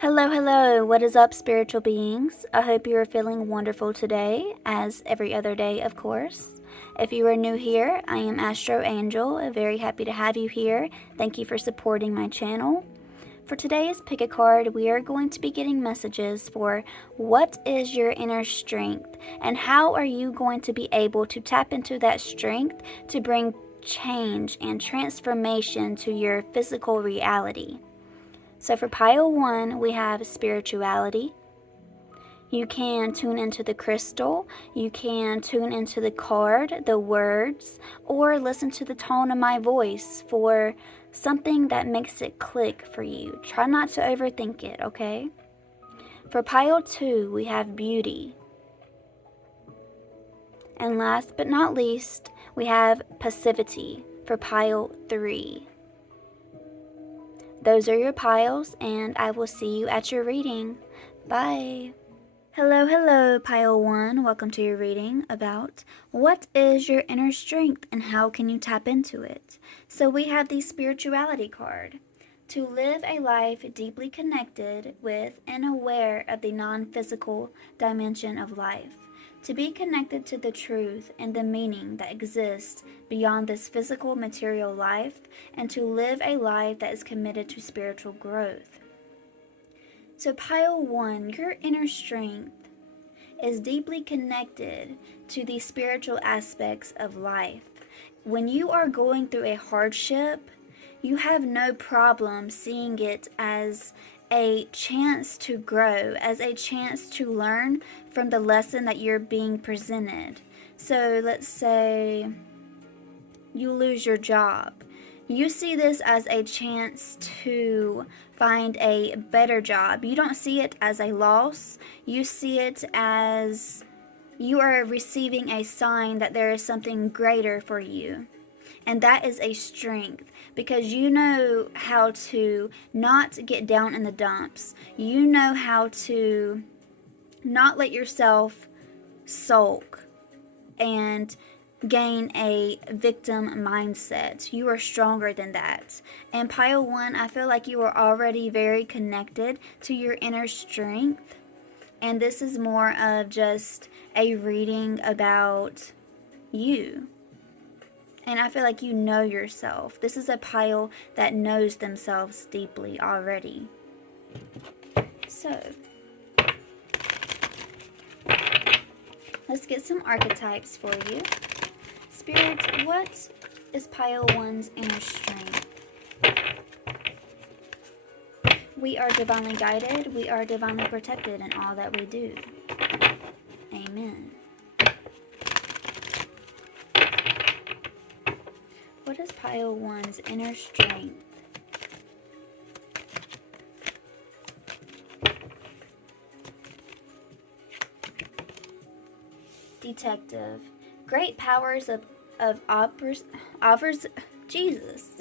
Hello, hello. What is up, spiritual beings? I hope you are feeling wonderful today, as every other day, of course. If you are new here, I am Astro Angel. Very happy to have you here. Thank you for supporting my channel. For today's pick a card, we are going to be getting messages for what is your inner strength and how are you going to be able to tap into that strength to bring change and transformation to your physical reality. So for pile 1, we have spirituality. You can tune into the crystal, you can tune into the card, the words, or listen to the tone of my voice for something that makes it click for you. Try not to overthink it, okay? For pile 2, we have beauty. And last but not least, we have passivity for pile 3. Those are your piles, and I will see you at your reading. Bye. Hello, hello, pile 1. Welcome to your reading about what is your inner strength and how can you tap into it. So we have the spirituality card. To live a life deeply connected with and aware of the non-physical dimension of life. To be connected to the truth and the meaning that exists beyond this physical material life, and to live a life that is committed to spiritual growth. So pile 1, your inner strength is deeply connected to the spiritual aspects of life. When you are going through a hardship, you have no problem seeing it as a chance to grow, as a chance to learn from the lesson that you're being presented. So let's say you lose your job. You see this as a chance to find a better job. You don't see it as a loss. You see it as you are receiving a sign that there is something greater for you. And that is a strength because you know how to not get down in the dumps. You know how to not let yourself sulk and gain a victim mindset. You are stronger than that. And pile 1, I feel like you are already very connected to your inner strength. And this is more of just a reading about you. And I feel like you know yourself. This is a pile that knows themselves deeply already. So, let's get some archetypes for you. Spirit, what is pile 1's inner strength? We are divinely guided. We are divinely protected in all that we do. Amen. What is pile 1's inner strength? Detective. Great powers of Jesus.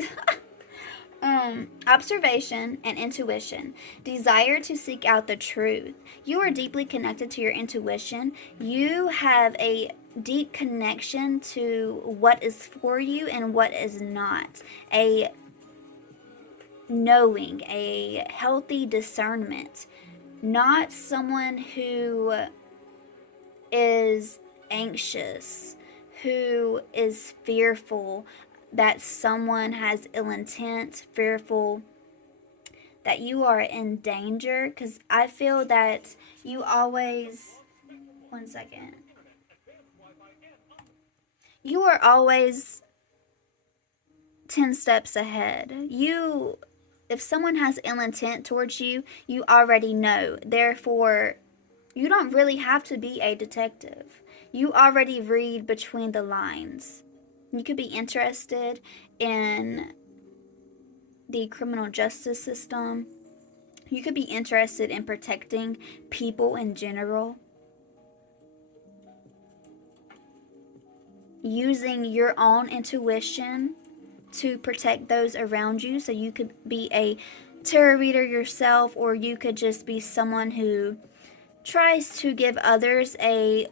Observation and intuition. Desire to seek out the truth. You are deeply connected to your intuition. You have a deep connection to what is for you and what is not. A knowing, a healthy discernment. Not someone who is anxious, who is fearful that someone has ill intent, fearful that you are in danger, because I feel that you always, one second, you are always 10 steps ahead. If someone has ill intent towards you, you already know. Therefore, you don't really have to be a detective. You already read between the lines. You could be interested in the criminal justice system. You could be interested in protecting people in general. Using your own intuition to protect those around you. So you could be a tarot reader yourself, or you could just be someone who tries to give others a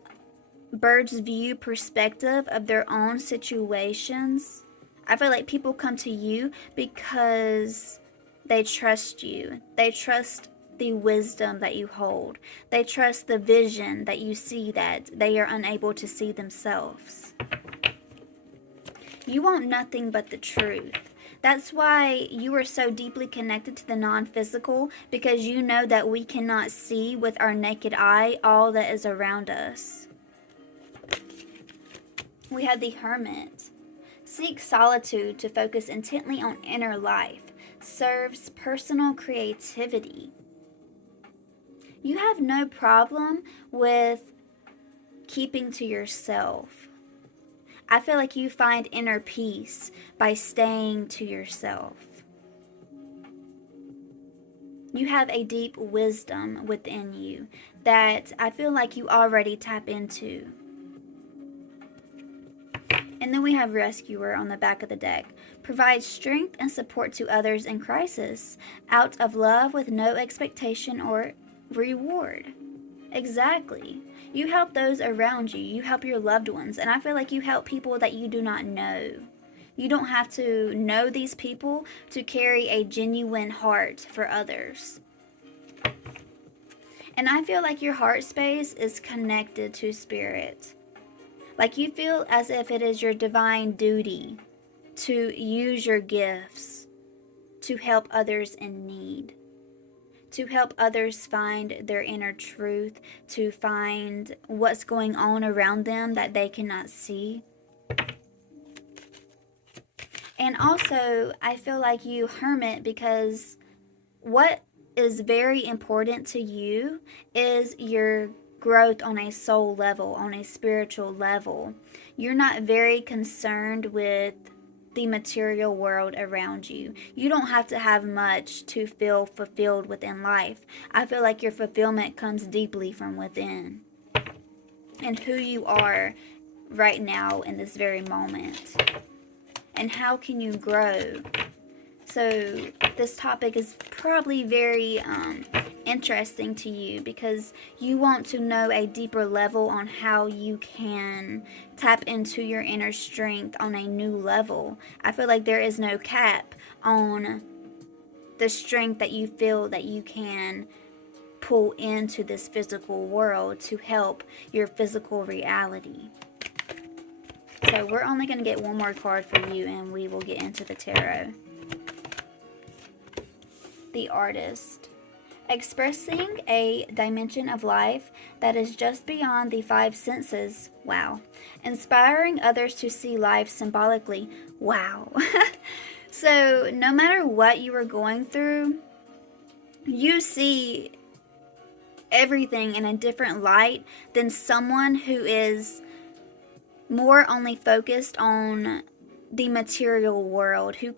bird's view perspective of their own situations. I feel like people come to you because they trust you. They trust the wisdom that you hold. They trust the vision that you see that they are unable to see themselves. You want nothing but the truth. That's why you are so deeply connected to the non-physical, because you know that we cannot see with our naked eye all that is around us. We have the Hermit. Seek solitude to focus intently on inner life. Serves personal creativity. You have no problem with keeping to yourself. I feel like you find inner peace by staying to yourself. You have a deep wisdom within you that I feel like you already tap into. And then we have Rescuer on the back of the deck. Provides strength and support to others in crisis, out of love with no expectation or reward. Exactly. You help those around you. You help your loved ones. And I feel like you help people that you do not know. You don't have to know these people to carry a genuine heart for others. And I feel like your heart space is connected to spirit. Like you feel as if it is your divine duty to use your gifts to help others in need, to help others find their inner truth, to find what's going on around them that they cannot see. And also, I feel like you hermit because what is very important to you is your growth on a soul level, on a spiritual level. You're not very concerned with the material world around you. You don't have to have much to feel fulfilled within life. I feel like your fulfillment comes deeply from within and who you are right now in this very moment. And how can you grow? So this topic is probably very interesting to you because you want to know a deeper level on how you can tap into your inner strength on a new level. I feel like there is no cap on the strength that you feel that you can pull into this physical world to help your physical reality. So we're only going to get one more card for you and we will get into the tarot. The Artist. Expressing a dimension of life that is just beyond the five senses. Wow. Inspiring others to see life symbolically. Wow. So no matter what you are going through, you see everything in a different light than someone who is more only focused on the material world, who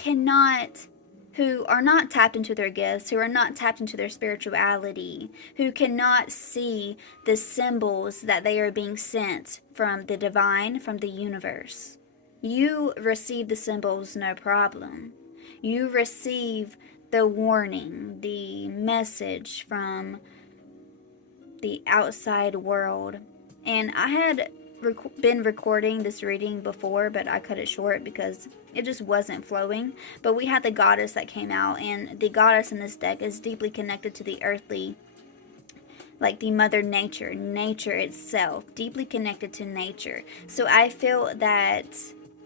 are not tapped into their gifts, who are not tapped into their spirituality, who cannot see the symbols that they are being sent from the divine, from the universe. You receive the symbols no problem. You receive the warning, the message from the outside world. And I had been recording this reading before, but I cut it short because it just wasn't flowing. But we had the goddess that came out, and the goddess in this deck is deeply connected to the earthly, like the mother nature itself, deeply connected to nature. So I feel that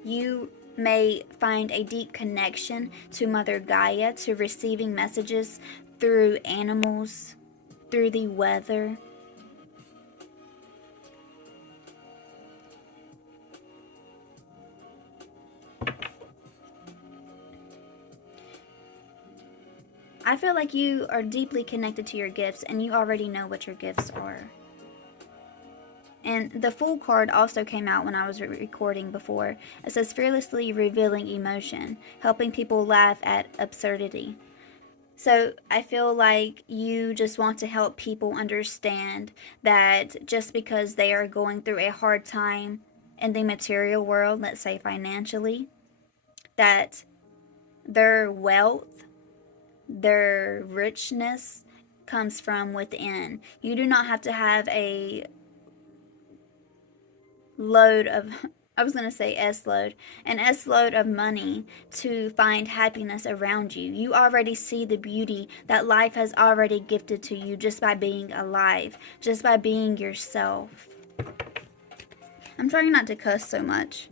you may find a deep connection to Mother Gaia, to receiving messages through animals, through the weather. I feel like you are deeply connected to your gifts and you already know what your gifts are. And the Fool card also came out when I was recording before. It says fearlessly revealing emotion, helping people laugh at absurdity. So I feel like you just want to help people understand that just because they are going through a hard time in the material world, let's say financially, that their wealth, their richness comes from within. You do not have to have a load of I was going to say S-load, an S-load of money to find happiness around you. You already see the beauty that life has already gifted to you just by being alive, just by being yourself. I'm trying not to cuss so much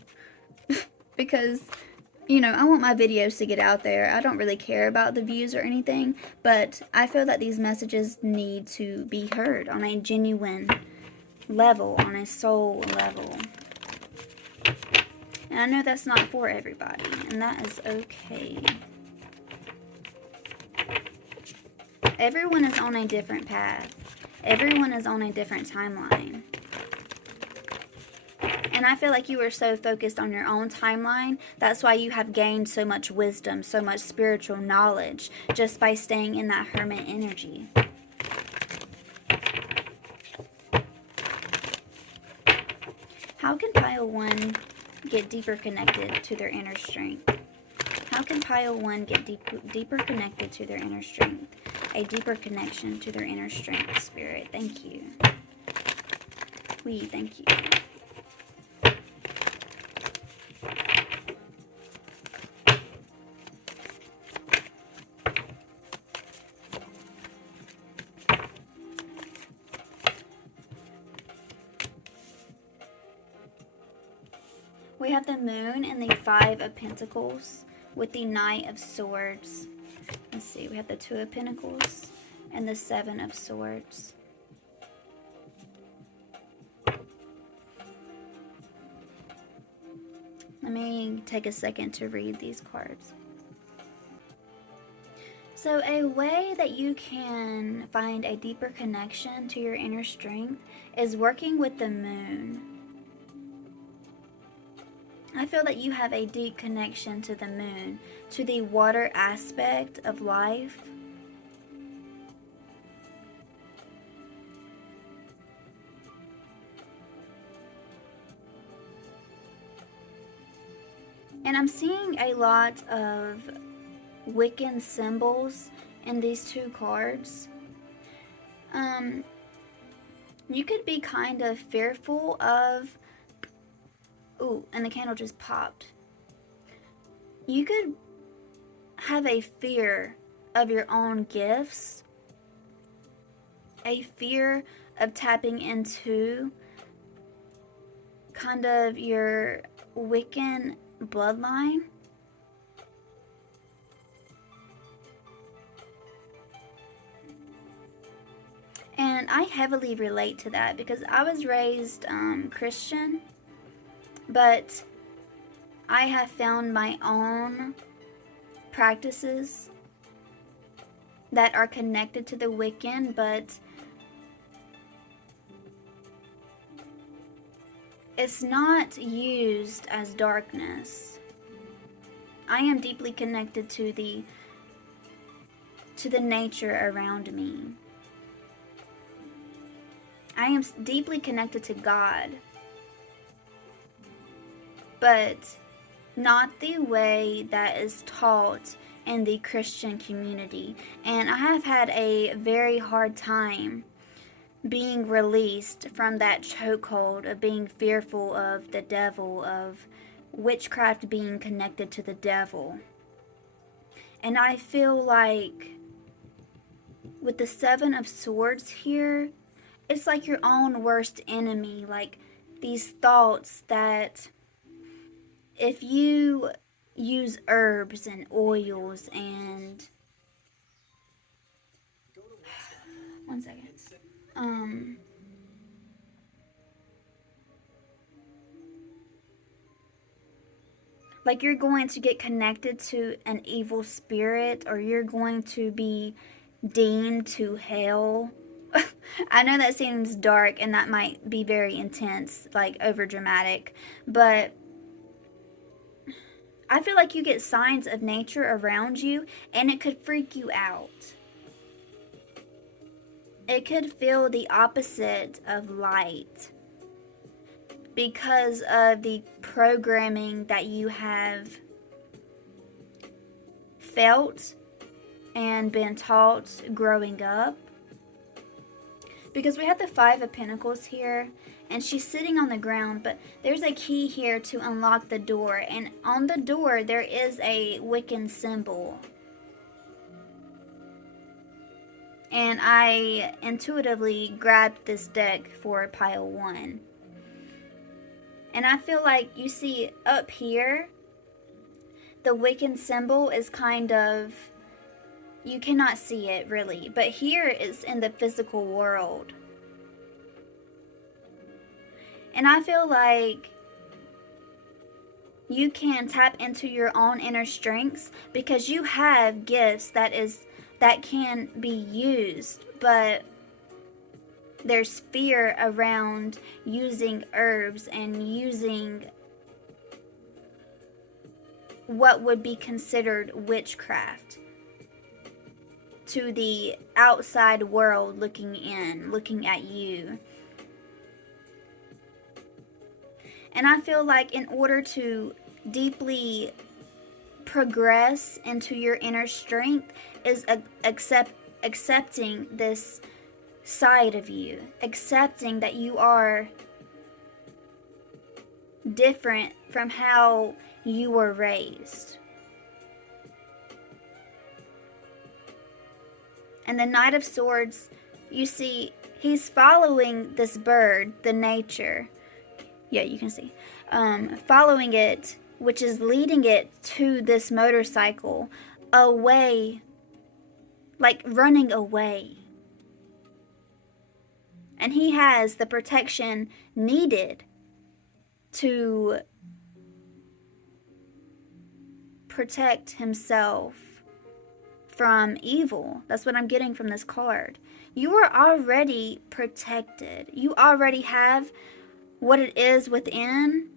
because, you know, I want my videos to get out there. I don't really care about the views or anything, but I feel that these messages need to be heard on a genuine level, on a soul level. And I know that's not for everybody, and that is okay. Everyone is on a different path. Everyone is on a different timeline. And I feel like you are so focused on your own timeline. That's why you have gained so much wisdom, so much spiritual knowledge, just by staying in that hermit energy. How can pile 1 get deeper connected to their inner strength? How can pile 1 get deeper connected to their inner strength? A deeper connection to their inner strength, Spirit. Thank you. We thank you. We have the Moon and the 5 of Pentacles with the Knight of Swords. Let's see, we have the 2 of Pentacles and the 7 of Swords. Let me take a second to read these cards. So a way that you can find a deeper connection to your inner strength is working with the Moon. I feel that you have a deep connection to the Moon, to the water aspect of life. And I'm seeing a lot of Wiccan symbols in these 2 cards. You could be kind of fearful of... Ooh, and the candle just popped. You could have a fear of your own gifts, a fear of tapping into kind of your Wiccan bloodline. And I heavily relate to that because I was raised Christian, but I have found my own practices that are connected to the Wiccan, but it's not used as darkness. I am deeply connected to the nature around me. I am deeply connected to God, but not the way that is taught in the Christian community. And I have had a very hard time being released from that chokehold of being fearful of the devil, of witchcraft being connected to the devil. And I feel like with the 7 of Swords here, it's like your own worst enemy, like these thoughts that if you use herbs and oils and one second. Like you're going to get connected to an evil spirit, or you're going to be deemed to hell. I know that seems dark and that might be very intense, like over dramatic, but I feel like you get signs of nature around you and it could freak you out. It could feel the opposite of light because of the programming that you have felt and been taught growing up. Because we have the Five of Pentacles here, and she's sitting on the ground, but there's a key here to unlock the door, and on the door there is a Wiccan symbol. And I intuitively grabbed this deck for pile 1. And I feel like, you see up here, the Wiccan symbol is kind of, you cannot see it really, but here it's in the physical world. And I feel like you can tap into your own inner strengths because you have gifts that can be used, but there's fear around using herbs and using what would be considered witchcraft to the outside world looking in, looking at you. And I feel like in order to deeply progress into your inner strength is accepting this side of you, accepting that you are different from how you were raised. And the Knight of Swords, you see, he's following this bird, the nature. Yeah, you can see. Following it, which is leading it to this motorcycle away, like running away. And he has the protection needed to protect himself from evil. That's what I'm getting from this card. You are already protected. You already have what it is within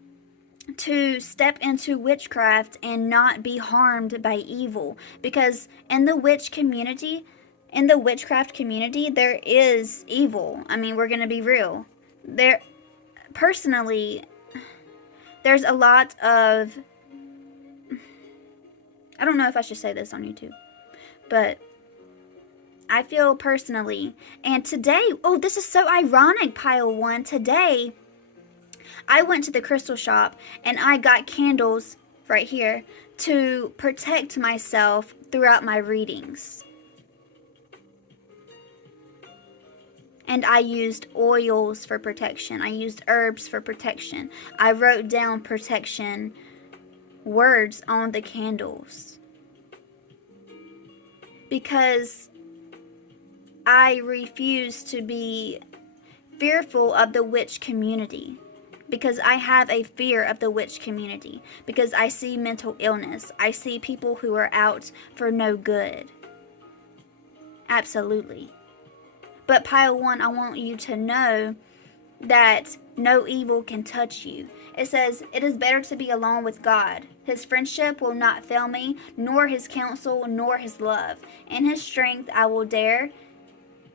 to step into witchcraft and not be harmed by evil. Because in the witchcraft community, there is evil. I mean, we're going to be real. Personally, there's a lot of, I don't know if I should say this on YouTube, but I feel personally, and today, oh, this is so ironic, pile 1, today, I went to the crystal shop and I got candles right here to protect myself throughout my readings. And I used oils for protection. I used herbs for protection. I wrote down protection words on the candles. Because I refuse to be fearful of the witch community. Because I have a fear of the witch community. Because I see mental illness. I see people who are out for no good. Absolutely. But pile 1, I want you to know that no evil can touch you. It says, it is better to be alone with God. His friendship will not fail me, nor his counsel, nor his love. In his strength I will dare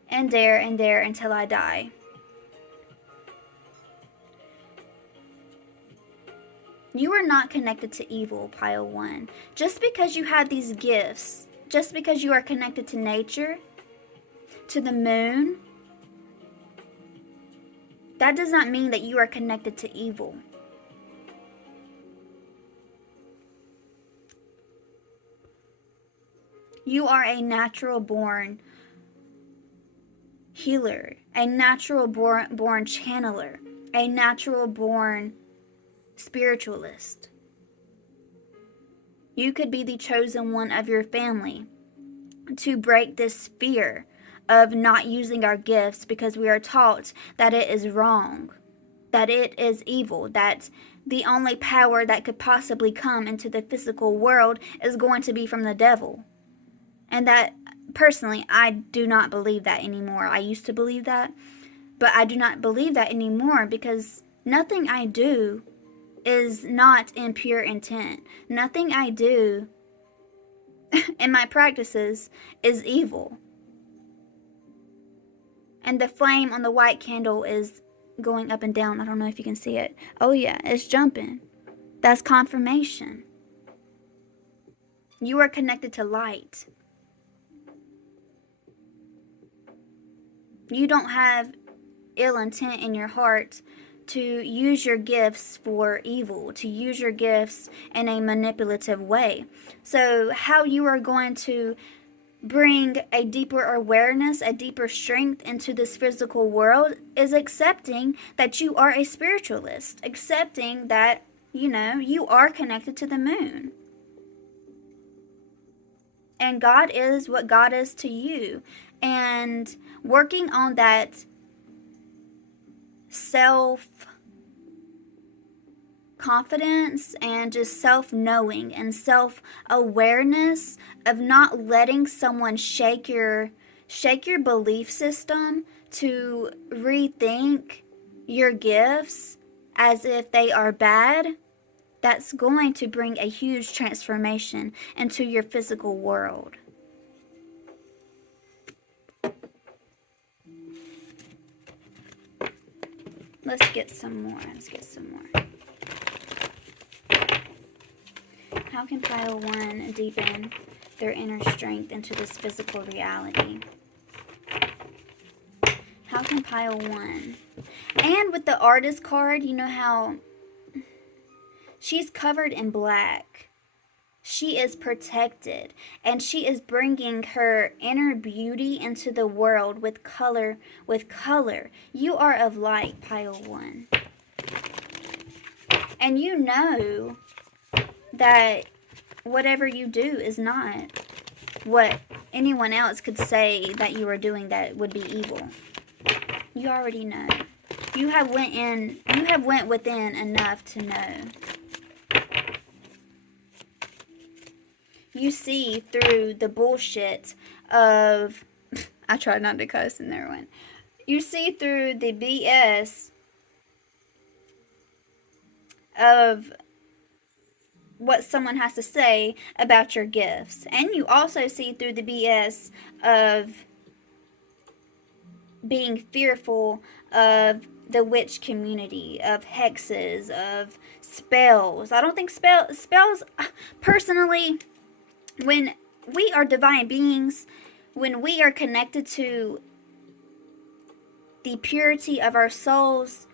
and dare and dare until I die. You are not connected to evil, pile 1. Just because you have these gifts, just because you are connected to nature, to the moon, that does not mean that you are connected to evil. You are a natural born healer, a natural born channeler, a natural born spiritualist. You could be the chosen one of your family to break this fear of not using our gifts because we are taught that it is wrong, that it is evil, that the only power that could possibly come into the physical world is going to be from the devil. And that, personally, I do not believe that anymore. I used to believe that, but I do not believe that anymore because nothing I do is not in pure intent. Nothing I do in my practices is evil. And the flame on the white candle is going up and down. I don't know if you can see it. Oh yeah, it's jumping. That's confirmation. You are connected to light. You don't have ill intent in your heart to use your gifts for evil, to use your gifts in a manipulative way. So how you are going to bring a deeper awareness, a deeper strength into this physical world is accepting that you are a spiritualist, accepting that, you are connected to the moon. And God is what God is to you. And working on that self confidence and just self-knowing and self-awareness of not letting someone shake your belief system to rethink your gifts as if they are bad. That's going to bring a huge transformation into your physical world. Let's get some more. How can pile 1 deepen their inner strength into this physical reality? How can pile 1? And with the artist card, you know how she's covered in black. She is protected, and she is bringing her inner beauty into the world with color. You are of light, pile 1. And you know that whatever you do is not what anyone else could say that you are doing that would be evil. You already know. You have went within enough to know. You see through the bullshit of I tried not to cuss and there went. You see through the BS of what someone has to say about your gifts. And you also see through the BS of being fearful of the witch community, of hexes, of spells. I don't think spells, personally, when we are divine beings, when we are connected to the purity of our souls,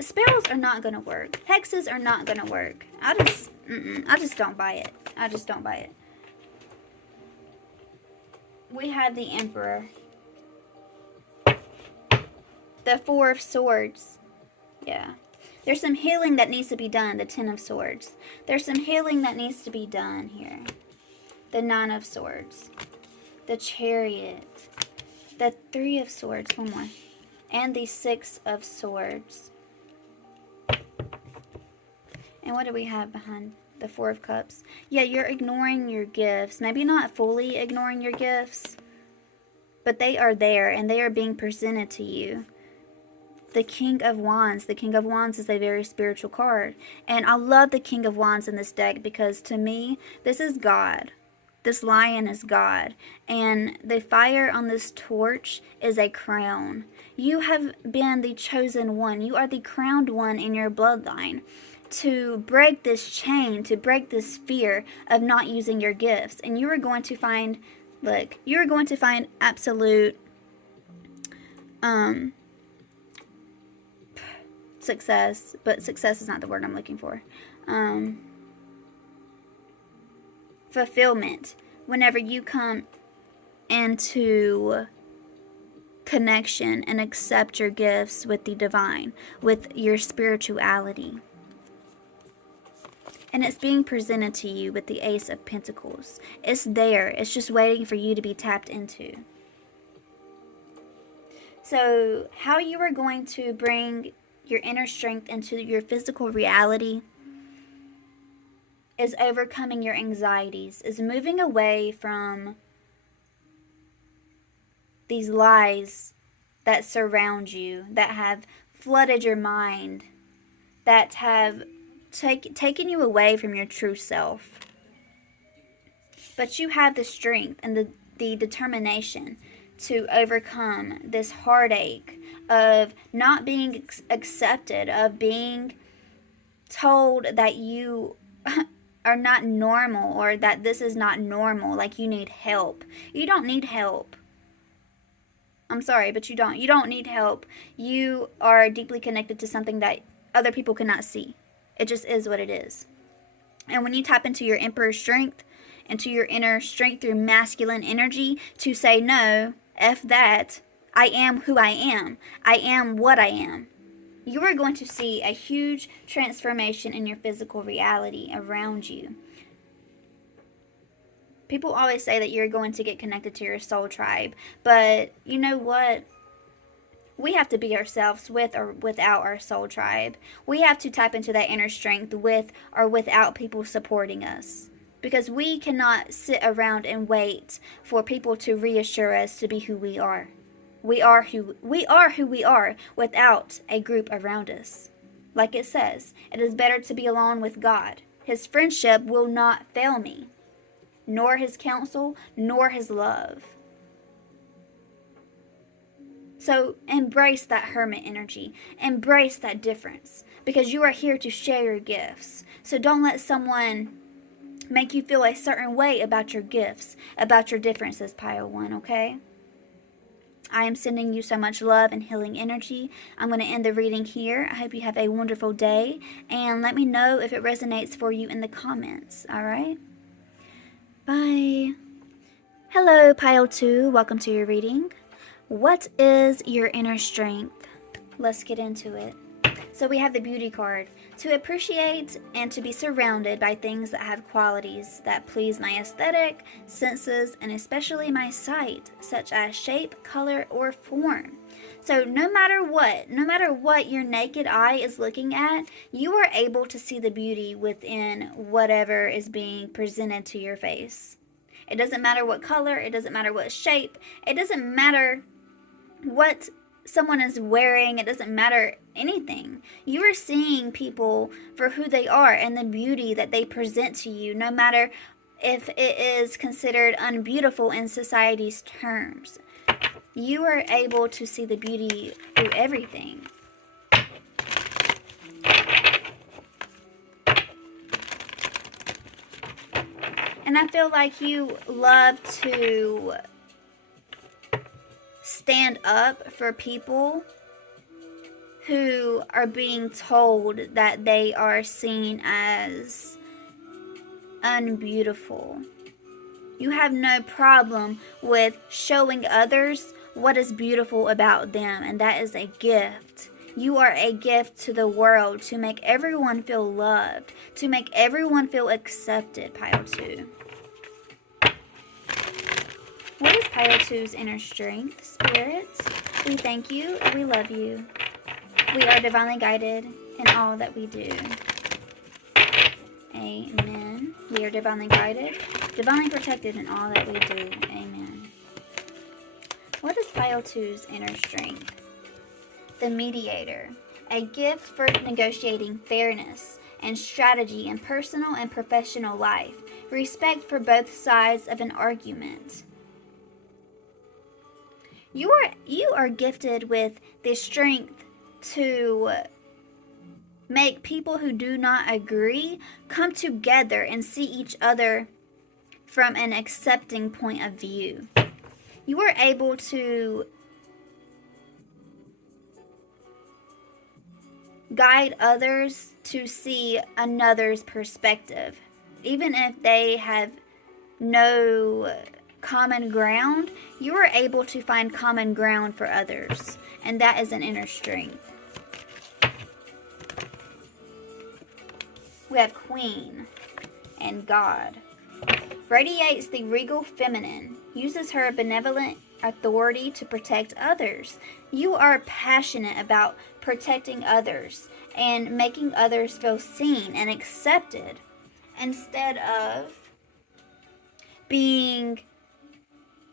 spells are not going to work. Hexes are not going to work. I just don't buy it. We have the Emperor. The 4 of Swords. Yeah. There's some healing that needs to be done. The 10 of Swords. There's some healing that needs to be done here. The 9 of Swords. The Chariot. The 3 of Swords. One more. And the 6 of Swords. And what do we have behind the 4 of Cups? Yeah, you're ignoring your gifts. Maybe not fully ignoring your gifts, but they are there and they are being presented to you. The King of Wands. The King of Wands is a very spiritual card. And I love the King of Wands in this deck because to me, this is God. This lion is God. And the fire on this torch is a crown. You have been the chosen one. You are the crowned one in your bloodline to break this chain, to break this fear of not using your gifts. And you are going to find, you are going to find absolute success, but success is not the word I'm looking for. Fulfillment whenever you come into connection and accept your gifts with the divine, with your spirituality. And it's being presented to you with the Ace of Pentacles. It's there. It's just waiting for you to be tapped into. So how you are going to bring your inner strength into your physical reality is overcoming your anxieties, is moving away from these lies that surround you, that have flooded your mind, that have taken you away from your true self. But you have the strength and the determination to overcome this heartache of not being accepted, of being told that you are not normal or that this is not normal, like you need help. You don't need help. I'm sorry, but you don't. You don't need help. You are deeply connected to something that other people cannot see. It just is what it is. And when you tap into your emperor strength, into your inner strength through masculine energy to say, no, F that, I am who I am. I am what I am. You are going to see a huge transformation in your physical reality around you. People always say that you're going to get connected to your soul tribe, but you know what? We have to be ourselves with or without our soul tribe. We have to tap into that inner strength with or without people supporting us. Because we cannot sit around and wait for people to reassure us to be who we are. We are who we are without a group around us. Like it says, it is better to be alone with God. His friendship will not fail me, nor his counsel, nor his love. So embrace that hermit energy. Embrace that difference. Because you are here to share your gifts. So don't let someone make you feel a certain way about your gifts, about your differences, Pile 1, okay? I am sending you so much love and healing energy. I'm going to end the reading here. I hope you have a wonderful day. And let me know if it resonates for you in the comments, alright? Bye. Hello, Pile 2. Welcome to your reading. What is your inner strength? Let's get into it. So we have the beauty card. To appreciate and to be surrounded by things that have qualities that please my aesthetic, senses, and especially my sight, such as shape, color, or form. So no matter what your naked eye is looking at, you are able to see the beauty within whatever is being presented to your face. It doesn't matter what color, it doesn't matter what shape, it doesn't matter what someone is wearing, it doesn't matter anything. You are seeing people for who they are and the beauty that they present to you, no matter if it is considered unbeautiful in society's terms. You are able to see the beauty through everything. And I feel like you love to stand up for people who are being told that they are seen as unbeautiful. You have no problem with showing others what is beautiful about them, and that is a gift. You are a gift to the world to make everyone feel loved, to make everyone feel accepted, Pile 2. What is Pile 2's inner strength, spirits? We thank you. We love you. We are divinely guided in all that we do. Amen. We are divinely guided, divinely protected in all that we do. Amen. What is Pile 2's inner strength? The mediator. A gift for negotiating fairness and strategy in personal and professional life. Respect for both sides of an argument. You are gifted with the strength to make people who do not agree come together and see each other from an accepting point of view. You are able to guide others to see another's perspective, even if they have no common ground. You are able to find common ground for others, and that is an inner strength. We have Queen and God. Radiates the regal feminine, uses her benevolent authority to protect others. You are passionate about protecting others and making others feel seen and accepted, instead of being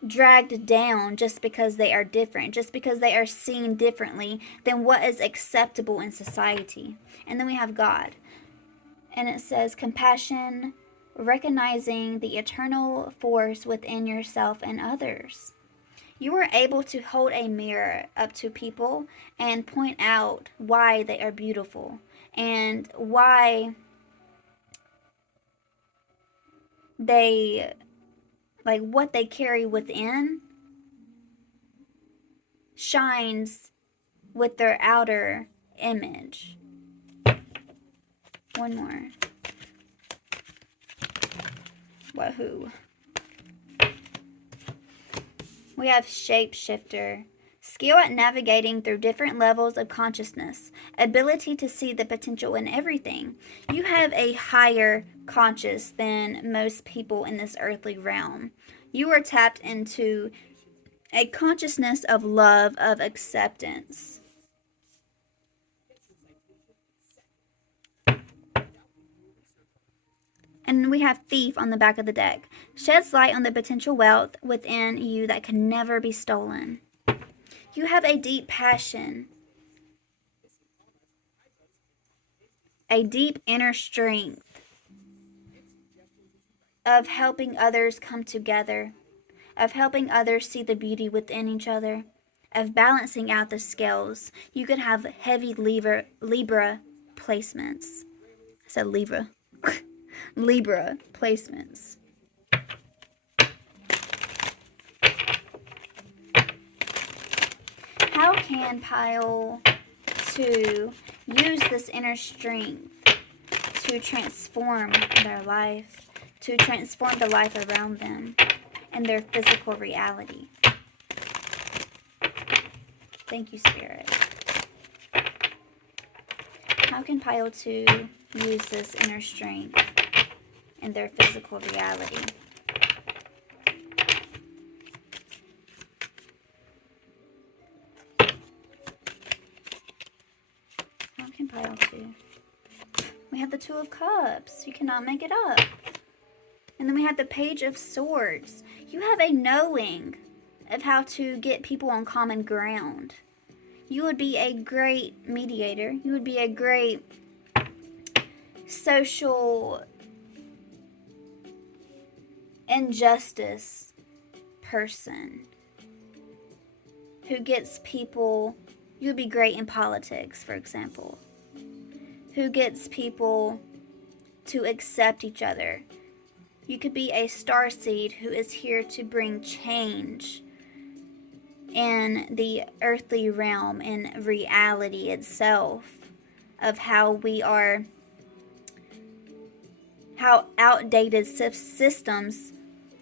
dragged down just because they are different, just because they are seen differently than what is acceptable in society. And then we have God. And it says compassion, recognizing the eternal force within yourself and others. You are able to hold a mirror up to people and point out why they are beautiful and why they, like, what they carry within shines with their outer image. One more. Wahoo. We have Shapeshifter. Skill at navigating through different levels of consciousness. Ability to see the potential in everything. You have a higher conscious than most people in this earthly realm. You are tapped into a consciousness of love, of acceptance. And we have Thief on the back of the deck. Sheds light on the potential wealth within you that can never be stolen. You have a deep passion, a deep inner strength of helping others come together, of helping others see the beauty within each other, of balancing out the scales. You could have heavy Libra placements. I said Libra. Libra placements. How can pile 2 use this inner strength to transform their life, to transform the life around them and their physical reality? Thank you, Spirit. How can pile 2 use this inner strength in their physical reality? How can pile 2? We have the 2 of Cups. You cannot make it up. And then we have the Page of Swords. You have a knowing of how to get people on common ground. You would be a great mediator. You would be a great social injustice person who gets people. You would be great in politics, for example. Who gets people to accept each other. You could be a starseed who is here to bring change in the earthly realm, in reality itself, of how outdated systems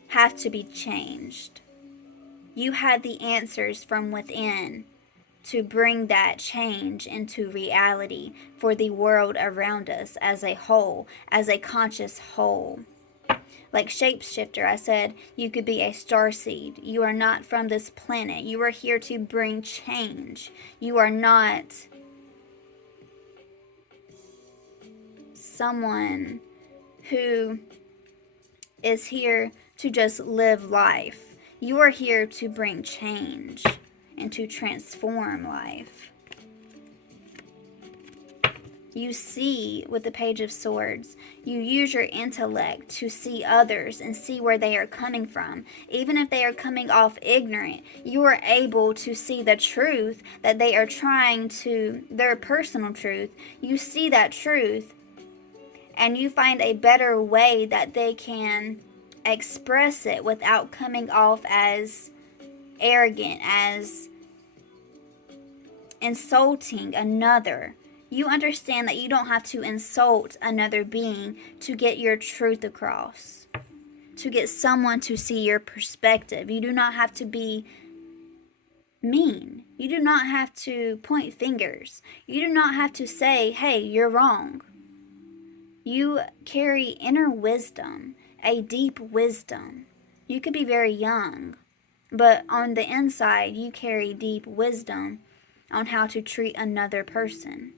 have to be changed. You have the answers from within to bring that change into reality for the world around us as a whole, as a conscious whole. Like Shapeshifter, I said you could be a starseed. You are not from this planet. You are here to bring change. You are not someone who is here to just live life. You are here to bring change and to transform life. You see, with the Page of Swords, you use your intellect to see others and see where they are coming from. Even if they are coming off ignorant, you are able to see the truth that they are trying to, their personal truth. You see that truth and you find a better way that they can express it without coming off as arrogant, as insulting another. You understand that you don't have to insult another being to get your truth across, to get someone to see your perspective. You do not have to be mean. You do not have to point fingers. You do not have to say, hey, you're wrong. You carry inner wisdom, a deep wisdom. You could be very young, but on the inside, you carry deep wisdom on how to treat another person,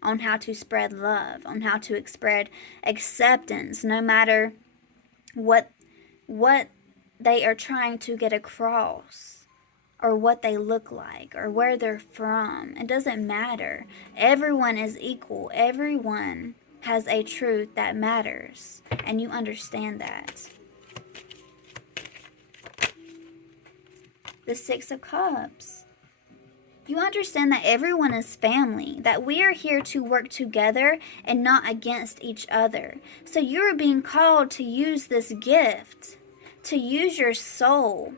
on how to spread love, on how to spread acceptance, no matter what they are trying to get across, or what they look like, or where they're from. It doesn't matter. Everyone is equal. Everyone has a truth that matters, and you understand that. The Six of Cups. You understand that everyone is family, that we are here to work together and not against each other. So you're being called to use this gift, to use your soul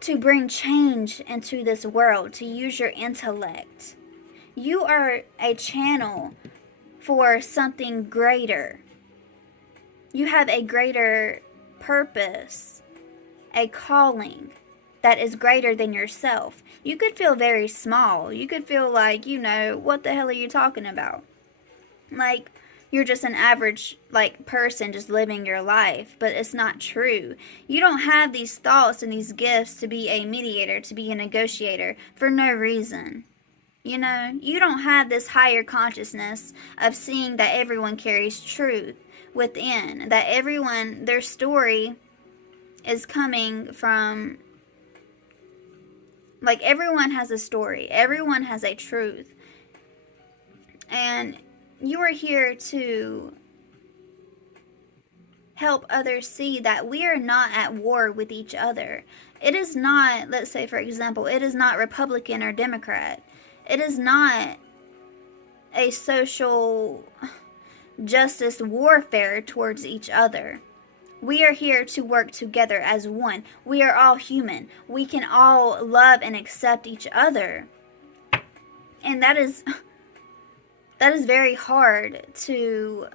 to bring change into this world, to use your intellect. You are a channel for something greater. You have a greater purpose, a calling that is greater than yourself. You could feel very small. You could feel like, what the hell are you talking about? Like, you're just an average, person just living your life, but it's not true. You don't have these thoughts and these gifts to be a mediator, to be a negotiator for no reason. You don't have this higher consciousness of seeing that everyone carries truth within, that everyone, their story is coming from, everyone has a story, everyone has a truth, and you are here to help others see that we are not at war with each other. It is not, let's say for example, it is not Republican or Democrat. It is not a social justice warfare towards each other. We are here to work together as one. We are all human. We can all love and accept each other. And that is very hard to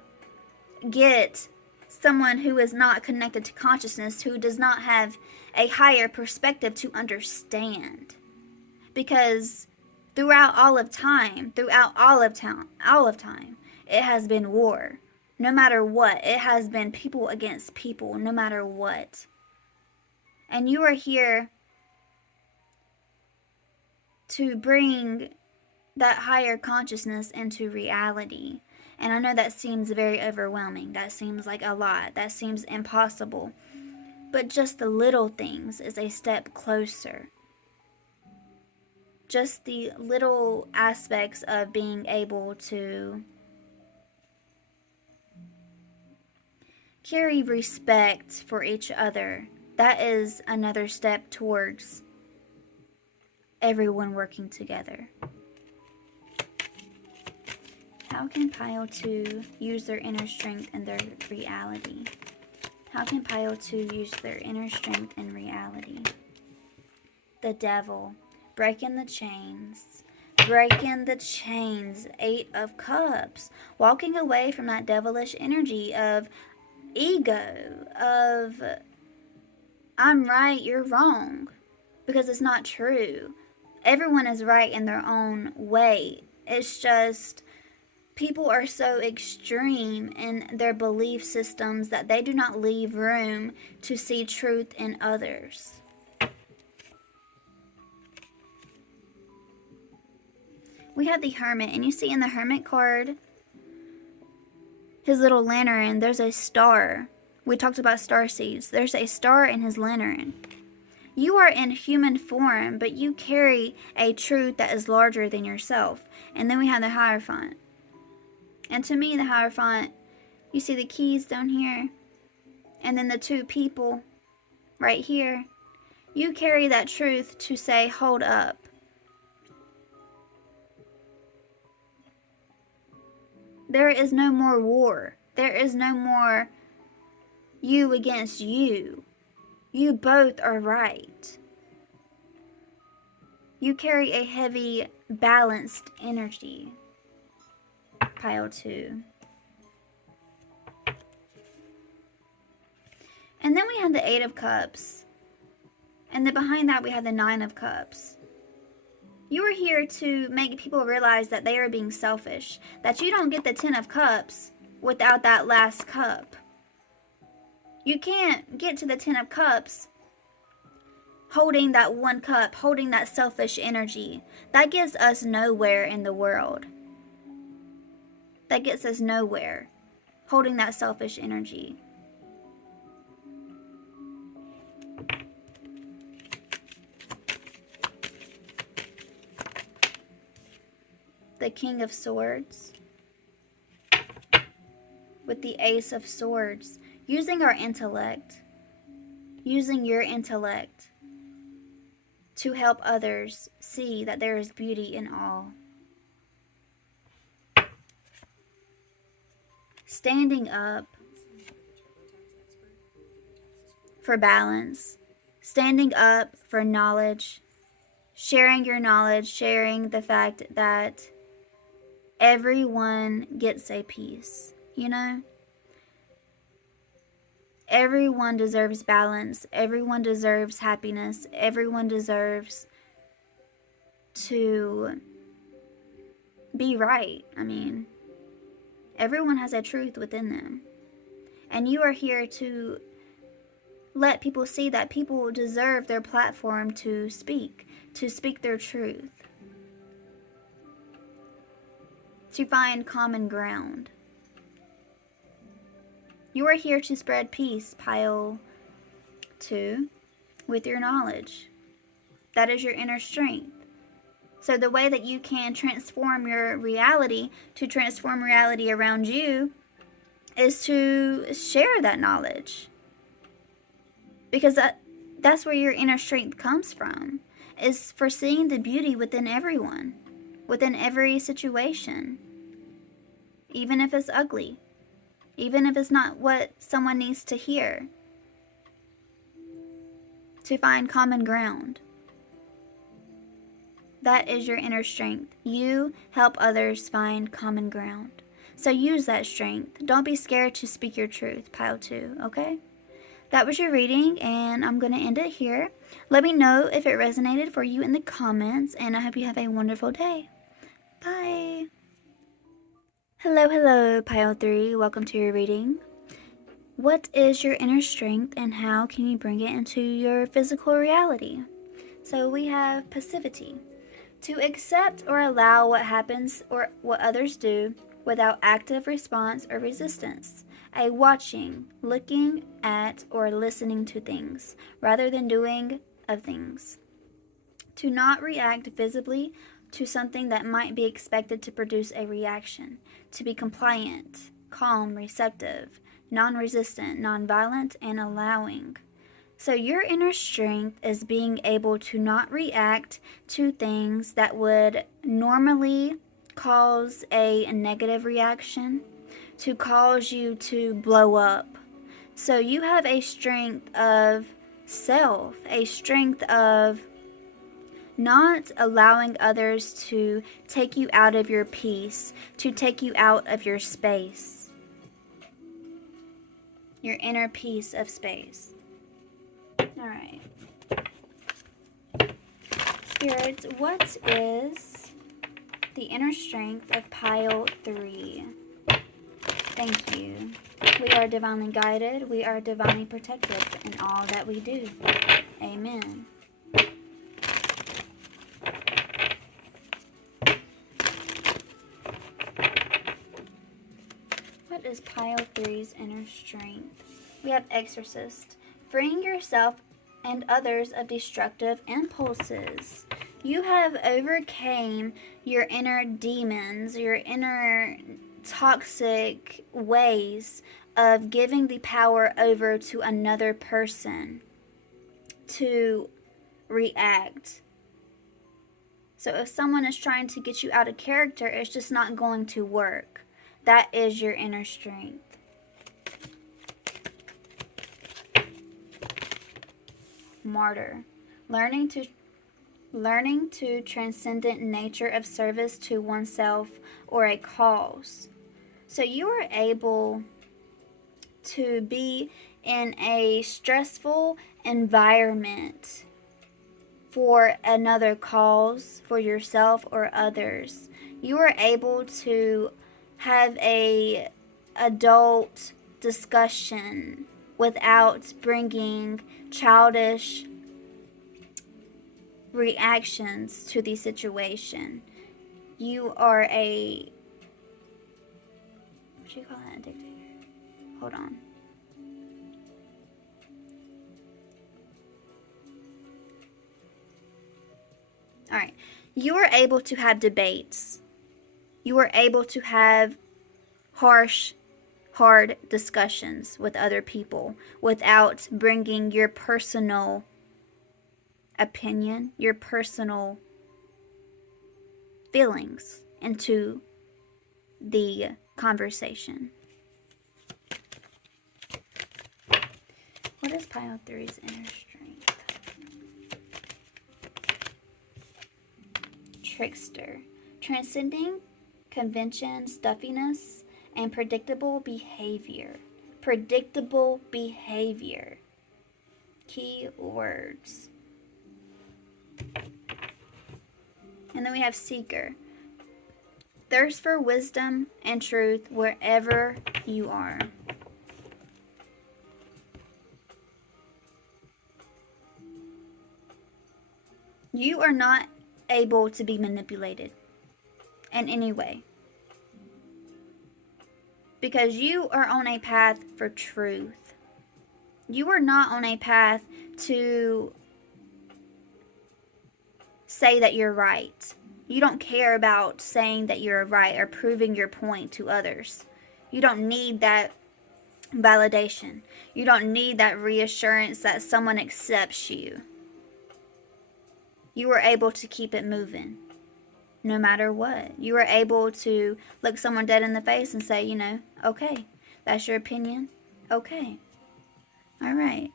get someone who is not connected to consciousness, who does not have a higher perspective to understand. Because throughout all of time, it has been war. No matter what, it has been people against people, no matter what. And you are here to bring that higher consciousness into reality. And I know that seems very overwhelming. That seems like a lot. That seems impossible. But just the little things is a step closer. Just the little aspects of being able to carry respect for each other. That is another step towards everyone working together. How can Pile 2 use their inner strength and their reality? How can Pile 2 use their inner strength and reality? The Devil. Breaking the chains. Breaking the chains. 8 of Cups. Walking away from that devilish energy of ego. Of, I'm right, you're wrong. Because it's not true. Everyone is right in their own way. It's just people are so extreme in their belief systems that they do not leave room to see truth in others. We have the Hermit, and you see in the Hermit card, his little lantern, there's a star. We talked about star seeds. There's a star in his lantern. You are in human form, but you carry a truth that is larger than yourself. And then we have the Hierophant. And to me, the Hierophant, you see the keys down here, and then the 2 people right here. You carry that truth to say, hold up. There is no more war. There is no more you against you. You both are right. You carry a heavy, balanced energy. Pile 2. And then we have the 8 of Cups. And then behind that we have the 9 of Cups. You are here to make people realize that they are being selfish. That you don't get the 10 of Cups without that last cup. You can't get to the 10 of Cups holding that 1 cup, holding that selfish energy. That gets us nowhere in the world. That gets us nowhere, holding that selfish energy. The King of Swords with the Ace of Swords. Using our intellect, using your intellect to help others see that there is beauty in all. Standing up for balance. standing up for knowledge, sharing your knowledge, sharing the fact that everyone gets a piece, you know? Everyone deserves balance. Everyone deserves happiness. Everyone deserves to be right. I mean, everyone has a truth within them. And you are here to let people see that people deserve their platform to speak their truth, to find common ground. You are here to spread peace, pile 2, with your knowledge. That is your inner strength. So the way that you can transform your reality to transform reality around you is to share that knowledge. Because that's where your inner strength comes from, is for seeing the beauty within everyone, within every situation. Even if it's ugly, even if it's not what someone needs to hear, to find common ground. That is your inner strength. You help others find common ground. So use that strength. Don't be scared to speak your truth, pile 2, okay? That was your reading, and I'm going to end it here. Let me know if it resonated for you in the comments, and I hope you have a wonderful day. Bye. Hello, pile 3. Welcome to your reading. What is your inner strength, and how can you bring it into your physical reality? So we have passivity. To accept or allow what happens or what others do without active response or resistance. A watching, looking at, or listening to things, rather than doing of things. To not react visibly to something that might be expected to produce a reaction. To be compliant, calm, receptive, non-resistant, non-violent, and allowing. So your inner strength is being able to not react to things that would normally cause a negative reaction, to cause you to blow up. So you have a strength of self, a strength of not allowing others to take you out of your peace, to take you out of your space, your inner peace of space. All right. Spirits, what is the inner strength of pile 3? Thank you. We are divinely guided. We are divinely protected in all that we do. Amen. What is pile 3's inner strength? We have exorcist. Freeing yourself and others of destructive impulses. You have overcame your inner demons, your inner toxic ways of giving the power over to another person to react. So if someone is trying to get you out of character, it's just not going to work. That is your inner strength. Martyr. Learning to transcendent nature of service to oneself or a cause. So you are able to be in a stressful environment for another cause, for yourself or others. You are able to have a adult discussion without bringing childish reactions to the situation. You are a, what do you call that, a dictator? Hold on. All right. You are able to have debates. You are able to have hard discussions with other people without bringing your personal opinion, your personal feelings into the conversation. What is pile 3's inner strength? trickster, transcending convention, stuffiness, and predictable behavior. Predictable behavior. Key words. And then we have seeker. Thirst for wisdom and truth wherever you are. You are not able to be manipulated in any way, because you are on a path for truth. You are not on a path to say that you're right. You don't care about saying that you're right or proving your point to others. You don't need that validation. You don't need that reassurance that someone accepts you. You are able to keep it moving no matter what. You are able to look someone dead in the face and say, okay, that's your opinion. Okay. All right.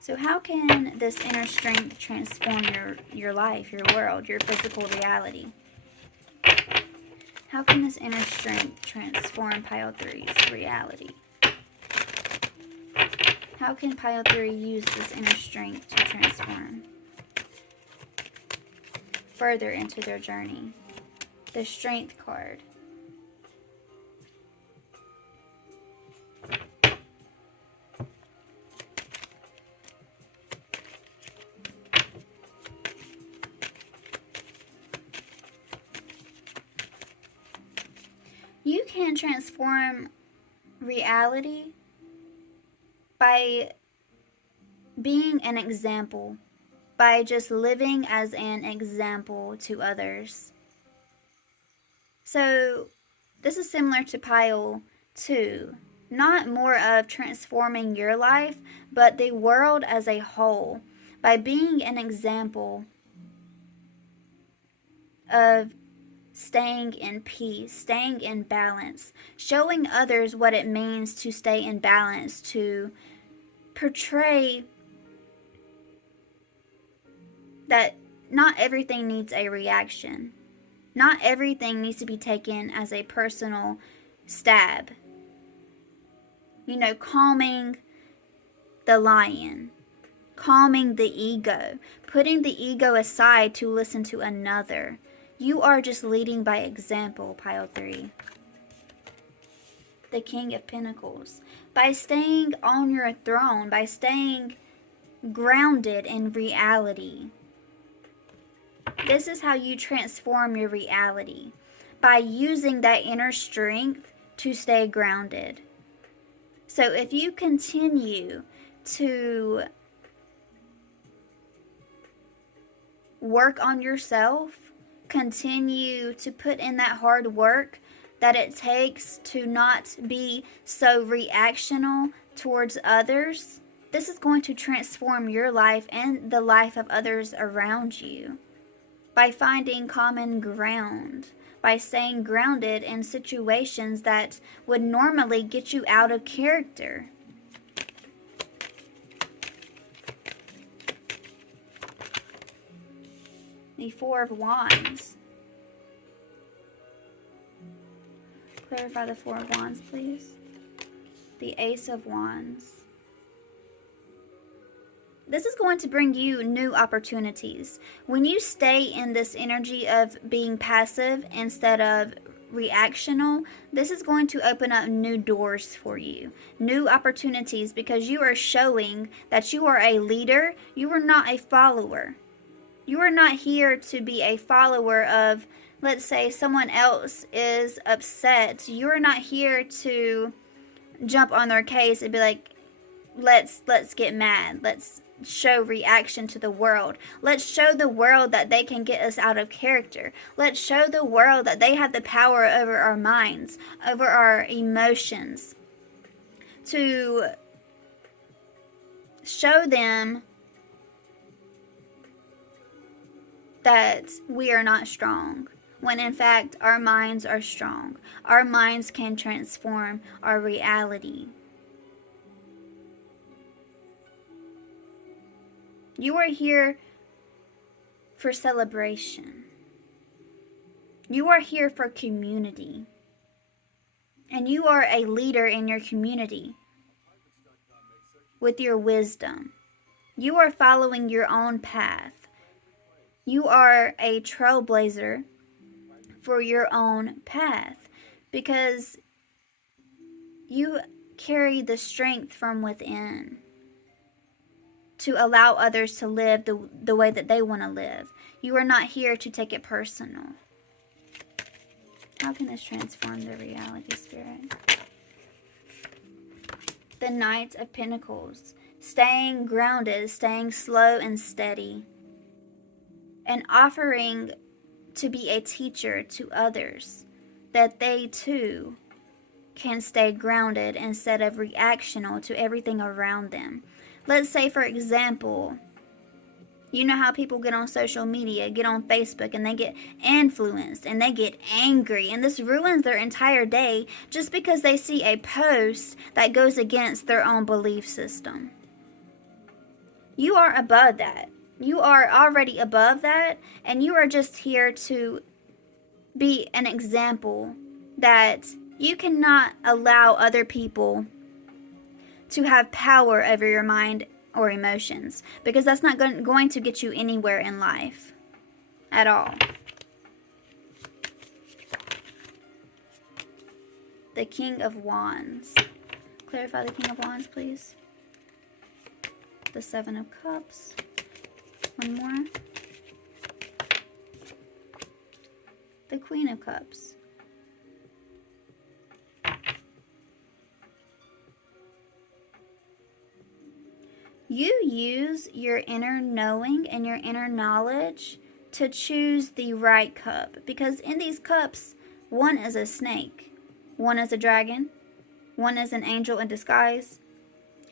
So how can this inner strength transform your life, your world, your physical reality? How can this inner strength transform Pile 3's reality? How can Pile 3 use this inner strength to transform further into their journey? The Strength card. You can transform reality by being an example, by just living as an example to others. So this is similar to Pile 2. Not more of transforming your life, but the world as a whole, by being an example of staying in peace, staying in balance, showing others what it means to stay in balance, to portray that not everything needs a reaction. Not everything needs to be taken as a personal stab. Calming the lion, calming the ego, putting the ego aside to listen to another. You are just leading by example, Pile 3. The King of Pentacles. By staying on your throne, by staying grounded in reality. This is how you transform your reality. By using that inner strength to stay grounded. So if you continue to work on yourself, continue to put in that hard work that it takes to not be so reactional towards others, this is going to transform your life and the life of others around you. By finding common ground, by staying grounded in situations that would normally get you out of character. The Four of Wands. Clarify the Four of Wands, please. The Ace of Wands. This is going to bring you new opportunities. When you stay in this energy of being passive instead of reactional, this is going to open up new doors for you, new opportunities, because you are showing that you are a leader. You are not a follower. You are not here to be a follower of, let's say, someone else is upset. You are not here to jump on their case and be like, let's get mad. Let's show reaction to the world. Let's show the world that they can get us out of character. Let's show the world that they have the power over our minds, over our emotions, to show them that we are not strong, when in fact our minds are strong. Our minds can transform our reality. You are here for celebration. You are here for community. And you are a leader in your community with your wisdom. You are following your own path. You are a trailblazer for your own path because you carry the strength from within to allow others to live the way that they want to live. You are not here to take it personal. How can this transform the reality, Spirit? The Knight of Pentacles. Staying grounded, staying slow and steady. And offering to be a teacher to others. That they too can stay grounded instead of reactional to everything around them. Let's say, for example, you know how people get on social media, get on Facebook, and they get influenced, and they get angry, and this ruins their entire day just because they see a post that goes against their own belief system. You are above that. You are already above that, and you are just here to be an example that you cannot allow other people to have power over your mind or emotions, because that's not going to get you anywhere in life at all. The King of Wands. Clarify the King of Wands, please. The Seven of Cups. One more. The Queen of Cups. You use your inner knowing and your inner knowledge to choose the right cup. Because in these cups, one is a snake, one is a dragon, one is an angel in disguise,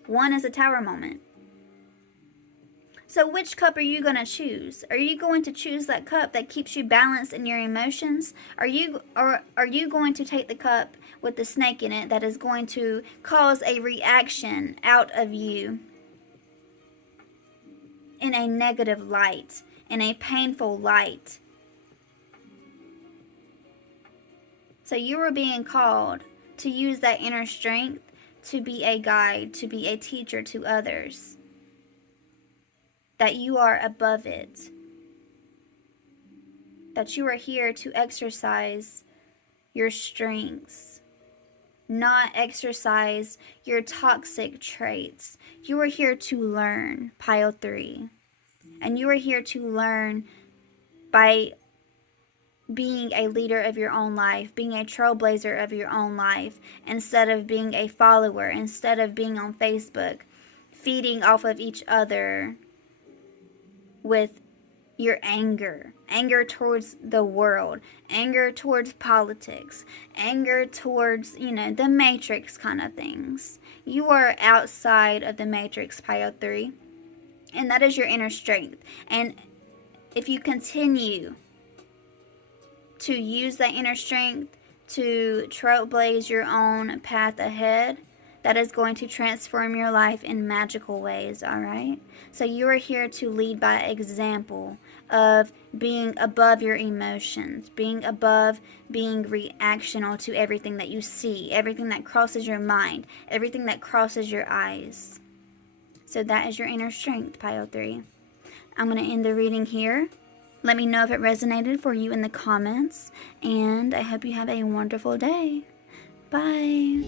one is a tower moment. So which cup are you going to choose? Are you going to choose that cup that keeps you balanced in your emotions? Are you going to take the cup with the snake in it that is going to cause a reaction out of you in a negative light, in a painful light? So you are being called to use that inner strength to be a guide, to be a teacher to others. That you are above it. That you are here to exercise your strengths, not exercise your toxic traits. You are here to learn, pile 3. And you are here to learn by being a leader of your own life, being a trailblazer of your own life, instead of being a follower, instead of being on Facebook, feeding off of each other with your anger towards the world, anger towards politics, anger towards, the matrix kind of things. You are outside of the matrix, pile 3, and that is your inner strength. And if you continue to use that inner strength to trailblaze your own path ahead, that is going to transform your life in magical ways, all right? So you are here to lead by example of being above your emotions, being reactional to everything that you see, everything that crosses your mind, everything that crosses your eyes. So that is your inner strength, pile 3. I'm going to end the reading here. Let me know if it resonated for you in the comments, and I hope you have a wonderful day. Bye.